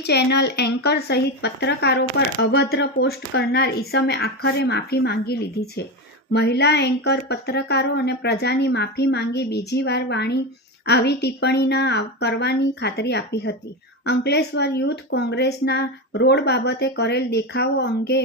TV channel anchor સહિત પત્રકારો પર અભદ્ર પોસ્ટ કરનાર ઈસમે આખરે માફી માંગી લીધી છે। મહિલા એન્કર પત્રકારો અને પ્રજાની માફી માંગી બીજી વાર વાણી આવી ટિપ્પણી ન કરવાની ખાતરી આપી હતી। અંકલેશ્વર યુથ કોંગ્રેસના રોડ બાબતે કરેલ દેખાવો અંગે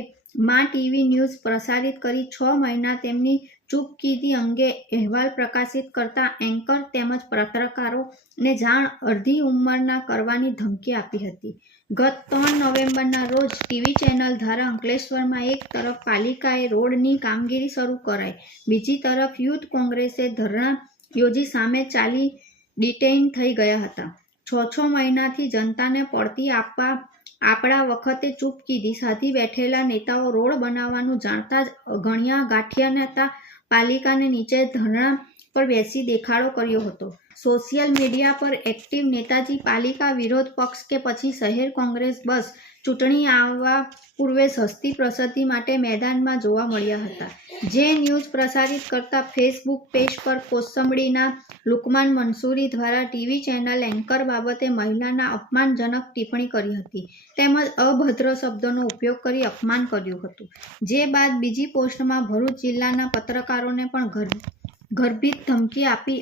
માં ટીવી ન્યૂઝ પ્રસારિત કરી 6 મહિના તેમની ચૂપકીદી અંગે અહેવાલ પ્રકાશિત કરતા એન્કર તેમજ પત્રકારોને જાણ અડધી ઉંમરના કરવાની ધમકી આપી હતી। ગત 3 નવેમ્બરના રોજ ટીવી ચેનલ દ્વારા અંકલેશ્વરમાં એક તરફ પાલિકાએ રોડની કામગીરી શરૂ કરાઈ, બીજી તરફ યુથ કોંગ્રેસે ધરણા યોજી સામે ચાલી ડિટેઇન થઈ ગયા હતા। 6 મહિનાથી જનતાને પડતી આપણા વખતે ચૂપકીદી સાધી બેઠેલા નેતાઓ રોડ બનાવવાનું જાણતા જ ગણ્યા ગાંઠિયા નેતા પાલિકાને નીચે ધરણા પર બેસી દેખાડો કર્યો હતો। સોશિયલ મીડિયા પર એક્ટિવ નેતાજી પાલિકા વિરોધ પક્ષ કે પછી શહેર કોંગ્રેસ બસ ચૂંટણી આવવા પૂર્વે સસ્તી પ્રસિદ્ધિ માટે મેદાનમાં જોવા મળ્યા હતા। જે ન્યૂઝ પ્રસારિત કરતા ફેસબુક પેજ પર કોસંબડીના લુકમાન મંસૂરી દ્વારા ટીવી ચેનલ એન્કર બાબતે મહિલાના અપમાનજનક ટિપ્પણી કરી હતી તેમજ અભદ્ર શબ્દોનો ઉપયોગ કરી અપમાન કર્યું હતું। જે બાદ બીજી પોસ્ટમાં ભરૂચ જિલ્લાના પત્રકારોને પણ ગર્ભિત ધમકી આપી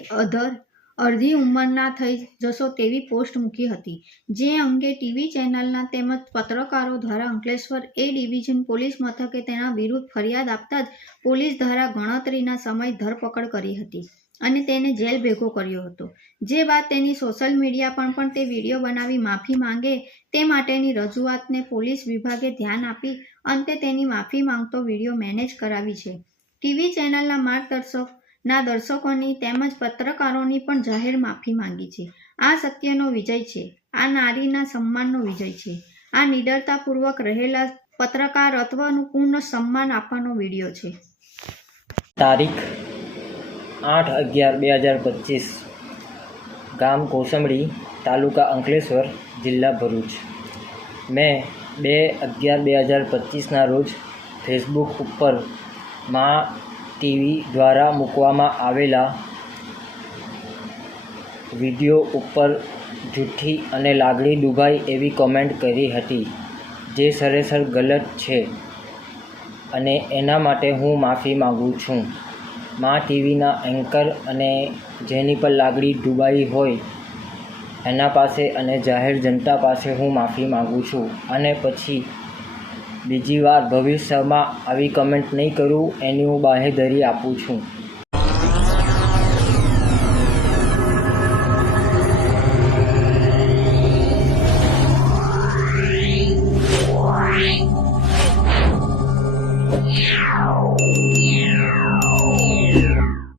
અડધી ઉંમરના થઈ જશો તેવી પોસ્ટ મૂકી હતી। જે અંગે ટીવી ચેનલના તેમજ પત્રકારો દ્વારા અંકલેશ્વર એ ડિવિઝન પોલીસ મથકે તેના વિરુદ્ધ ફરિયાદ આપતા જ પોલીસ દ્વારા ગણતરીના સમય ધરપકડ કરી હતી અને તેને જેલ ભેગો કર્યો હતો। જે બાદ તેની સોશિયલ મીડિયા પર પણ તે વિડીયો બનાવી માફી માંગે તે માટેની રજૂઆતને પોલીસ વિભાગે ધ્યાન આપી અંતે તેની માફી માંગતો વિડીયો મેનેજ કરાવી છે। ટીવી ચેનલના દર્શકોની તેમજ પત્રકારોની પણ જાહેર માફી માંગી છે। આ સત્યનો વિજય છે, આ નારીના સન્માનનો વિજય છે, આ નિડરતાપૂર્વક રહેલા પત્રકારત્વનું પૂર્ણ સન્માન આપવાનો વિડીયો છે। તારીખ 8/11/2025 ગામ કોસંબડી, તાલુકા અંકલેશ્વર, જિલ્લા ભરૂચ। મેં 2/11/2025ના રોજ ફેસબુક ઉપર માં ટીવી દ્વારા મૂકવામાં આવેલા વિડીયો ઉપર જૂઠી અને લાગણી દુભાઈ એવી કોમેન્ટ કરી હતી, જે સરેસર ગલત છે અને એના માટે હું માફી માગું છું। માં ટીવીના એન્કર અને જેની પર લાગણી દુભાઈ હોય એના પાસે અને જાહેર જનતા પાસે હું માફી માગું છું અને પછી બીજી વાર ભવિષ્યમાં આવી કમેન્ટ નહીં કરું એની હું બાહેધરી આપું છું।